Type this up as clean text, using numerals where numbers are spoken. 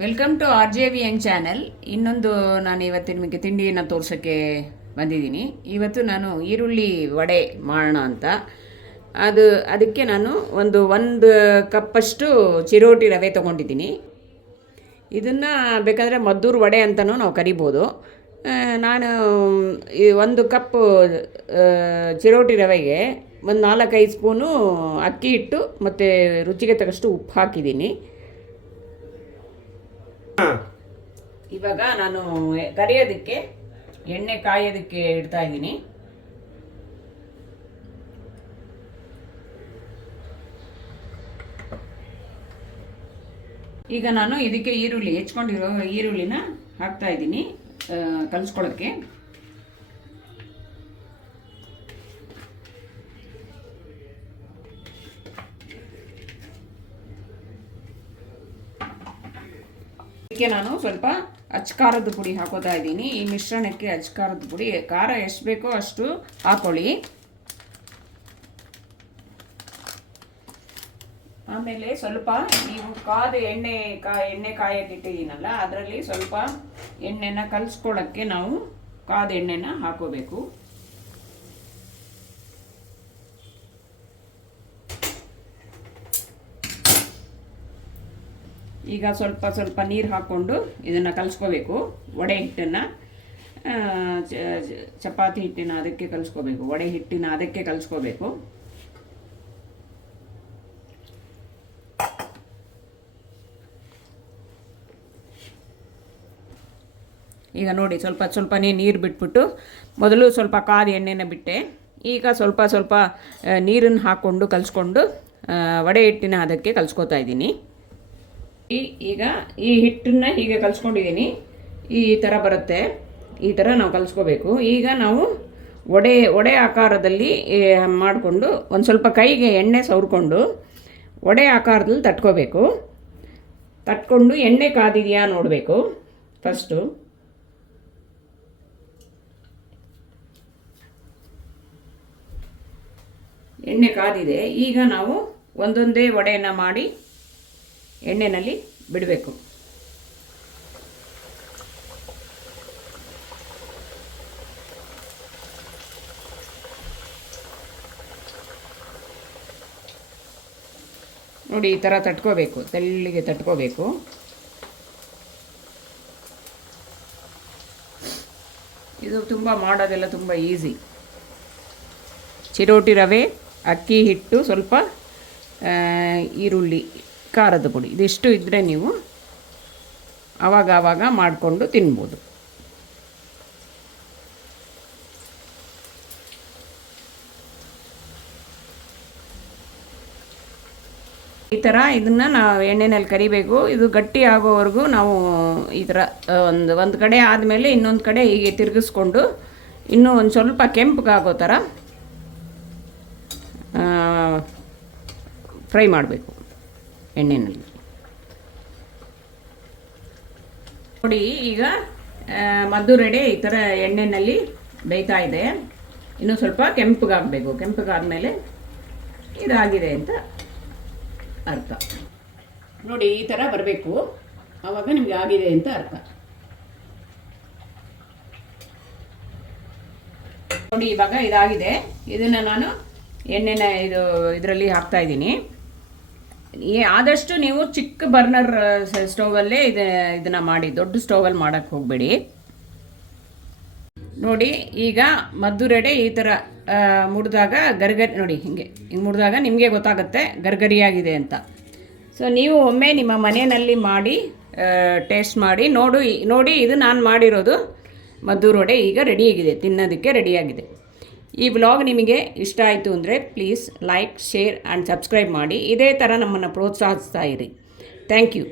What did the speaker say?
Welcome to R J V young channel. ಇನ್ನೊಂದು ನಾನು ಇವತ್ತು ನಿಮಗೆ ತಿಂಡಿಯನ್ನು ತೋರ್ಸೋಕ್ಕೆ ಬಂದಿದ್ದೀನಿ. ಇವತ್ತು ನಾನು ಈರುಳ್ಳಿ ವಡೆ ಮಾಡೋಣ ಅಂತ. ಅದಕ್ಕೆ ನಾನು ಒಂದು ಕಪ್ಪಷ್ಟು ಚಿರೋಟಿ ರವೆ ತೊಗೊಂಡಿದ್ದೀನಿ. ಇದನ್ನು ಬೇಕಾದರೆ ಮದ್ದೂರು ವಡೆ ಅಂತಲೂ ನಾವು ಕರಿಬೋದು. ನಾನು ಈ 1 ಕಪ್ ಚಿರೋಟಿ ರವೆಗೆ ಒಂದು 4-5 ಸ್ಪೂನು ಅಕ್ಕಿ ಹಿಟ್ಟು ಮತ್ತು ರುಚಿಗೆ ತಕ್ಕಷ್ಟು ಉಪ್ಪು ಹಾಕಿದ್ದೀನಿ. ಇವಾಗ ನಾನು ಕರಿಯೋದಕ್ಕೆ ಎಣ್ಣೆ ಕಾಯೋದಕ್ಕೆ ಇಡ್ತಾ ಇದ್ದೀನಿ. ಈಗ ನಾನು ಇದಕ್ಕೆ ಹೆಚ್ಕೊಂಡಿರೋ ಈರುಳ್ಳಿನ ಹಾಕ್ತಾ ಇದ್ದೀನಿ ಕಲಿಸ್ಕೊಳ್ಳೋಕ್ಕೆ. ಇದಕ್ಕೆ ನಾನು ಸ್ವಲ್ಪ ಅಚ್ಕಾರದ ಪುಡಿ ಹಾಕೋತಾ ಇದ್ದೀನಿ. ಈ ಮಿಶ್ರಣಕ್ಕೆ ಅಚ್ಕಾರದ ಪುಡಿ, ಖಾರ ಎಷ್ಟು ಬೇಕೋ ಅಷ್ಟು ಹಾಕೊಳ್ಳಿ. ಆಮೇಲೆ ಸ್ವಲ್ಪ ನೀವು ಕಾದ ಎಣ್ಣೆ ಕಾಯಕ್ಕೆ ಇಟ್ಟಿದ್ದೀನಲ್ಲ, ಅದರಲ್ಲಿ ಸ್ವಲ್ಪ ಎಣ್ಣೆನ ಕಲಿಸ್ಕೊಳ್ಳೋಕ್ಕೆ ನಾವು ಕಾದ ಎಣ್ಣೆನ ಹಾಕೋಬೇಕು. ಈಗ ಸ್ವಲ್ಪ ನೀರು ಹಾಕ್ಕೊಂಡು ಇದನ್ನು ಕಲಿಸ್ಕೋಬೇಕು. ವಡೆ ಹಿಟ್ಟನ್ನು ಚಪಾತಿ ಹಿಟ್ಟಿನ ಅದಕ್ಕೆ ಕಲಿಸ್ಕೋಬೇಕು, ವಡೆ ಹಿಟ್ಟಿನ ಅದಕ್ಕೆ ಕಲಿಸ್ಕೋಬೇಕು. ಈಗ ನೋಡಿ ಸ್ವಲ್ಪನೇ ನೀರು ಬಿಟ್ಬಿಟ್ಟು, ಮೊದಲು ಸ್ವಲ್ಪ ಕಾದ ಎಣ್ಣೆನ ಬಿಟ್ಟೆ, ಈಗ ಸ್ವಲ್ಪ ನೀರನ್ನು ಹಾಕ್ಕೊಂಡು ಕಲಿಸ್ಕೊಂಡು ವಡೆ ಹಿಟ್ಟಿನ ಅದಕ್ಕೆ ಕಲಿಸ್ಕೋತಾ ಇದ್ದೀನಿ. ಈಗ ಈ ಹಿಟ್ಟನ್ನು ಹೀಗೆ ಕಲಿಸ್ಕೊಂಡಿದ್ದೀನಿ. ಈ ಥರ ಬರುತ್ತೆ, ಈ ಥರ ನಾವು ಕಲಿಸ್ಕೋಬೇಕು. ಈಗ ನಾವು ವಡೆ ಆಕಾರದಲ್ಲಿ ಮಾಡಿಕೊಂಡು ಒಂದು ಸ್ವಲ್ಪ ಕೈಗೆ ಎಣ್ಣೆ ಸವರ್ಕೊಂಡು ವಡೆ ಆಕಾರದಲ್ಲಿ ತಟ್ಕೊಂಡು ಎಣ್ಣೆ ಕಾದಿದೆಯಾ ನೋಡಬೇಕು. ಫಸ್ಟು ಎಣ್ಣೆ ಕಾದಿದೆ. ಈಗ ನಾವು ಒಂದೊಂದೇ ವಡೆಯನ್ನು ಮಾಡಿ ಎಣ್ಣೆಯಲ್ಲಿ ಬಿಡಬೇಕು. ನೋಡಿ, ಈ ಥರ ತಟ್ಕೋಬೇಕು, ತೆಳ್ಳಿಗೆ ತಟ್ಕೋಬೇಕು. ಇದು ಮಾಡೋದೆಲ್ಲ ತುಂಬ ಈಸಿ. ಚಿರೋಟಿ ರವೆ, ಅಕ್ಕಿ ಹಿಟ್ಟು, ಸ್ವಲ್ಪ ಈರುಳ್ಳಿ, ಖಾರದ ಪುಡಿ, ಇದಿಷ್ಟು ಇದ್ದರೆ ನೀವು ಆವಾಗ ಮಾಡಿಕೊಂಡು ತಿನ್ಬೋದು. ಈ ಥರ ಇದನ್ನು ನಾವು ಎಣ್ಣೆಯಲ್ಲಿ ಕರಿಬೇಕು. ಇದು ಗಟ್ಟಿ ಆಗೋವರೆಗೂ ನಾವು ಈ ಥರ ಒಂದು ಕಡೆ ಆದಮೇಲೆ ಇನ್ನೊಂದು ಕಡೆ ಹೀಗೆ ತಿರುಗಿಸ್ಕೊಂಡು ಇನ್ನೂ ಒಂದು ಸ್ವಲ್ಪ ಕೆಂಪಗಾಗೋ ಥರ ಫ್ರೈ ಮಾಡಬೇಕು ಎಣ್ಣೆಯಲ್ಲಿ. ನೋಡಿ, ಈಗ ಮದ್ದು ರೆಡಿ ಈ ಥರ ಎಣ್ಣೆಯಲ್ಲಿ ಬೇಯ್ತಾ ಇದೆ. ಇನ್ನೂ ಸ್ವಲ್ಪ ಕೆಂಪಗಾಗಬೇಕು. ಕೆಂಪಗಾದ್ಮೇಲೆ ಇದಾಗಿದೆ ಅಂತ ಅರ್ಥ. ನೋಡಿ, ಈ ಥರ ಬರಬೇಕು, ಆವಾಗ ನಿಮಗೆ ಆಗಿದೆ ಅಂತ ಅರ್ಥ. ನೋಡಿ, ಇವಾಗ ಇದಾಗಿದೆ. ಇದನ್ನು ನಾನು ಎಣ್ಣೆನ ಇದರಲ್ಲಿ ಹಾಕ್ತಾ ಇದ್ದೀನಿ. ಆದಷ್ಟು ನೀವು ಚಿಕ್ಕ ಬರ್ನರ್ ಸ್ಟೌವಲ್ಲೇ ಇದನ್ನು ಮಾಡಿ, ದೊಡ್ಡ ಸ್ಟೌವಲ್ಲಿ ಮಾಡೋಕ್ಕೆ ಹೋಗಬೇಡಿ. ನೋಡಿ, ಈಗ ಮದ್ದು ರೆಡೆ ಈ ಥರ ಮುರಿದಾಗ ಗರ್ಗರಿ, ನೋಡಿ ಹಿಂಗೆ ಮುರಿದಾಗ ನಿಮಗೆ ಗೊತ್ತಾಗುತ್ತೆ ಗರ್ಗರಿಯಾಗಿದೆ ಅಂತ. ಸೊ ನೀವು ಒಮ್ಮೆ ನಿಮ್ಮ ಮನೆಯಲ್ಲಿ ಮಾಡಿ ಟೇಸ್ಟ್ ಮಾಡಿ ನೋಡಿ. ಇದು ನಾನು ಮಾಡಿರೋದು ಮದ್ದು ವಡೆ ಈಗ ರೆಡಿಯಾಗಿದೆ, ತಿನ್ನೋದಕ್ಕೆ ರೆಡಿಯಾಗಿದೆ. ಈ ವ್ಲಾಗ್ ನಿಮಗೆ ಇಷ್ಟ ಆಯಿತು ಅಂದರೆ please like, share and subscribe ಮಾಡಿ. ಇದೇ ಥರ ನಮ್ಮನ್ನು ಪ್ರೋತ್ಸಾಹಿಸ್ತಾ ಇರಿ. Thank you.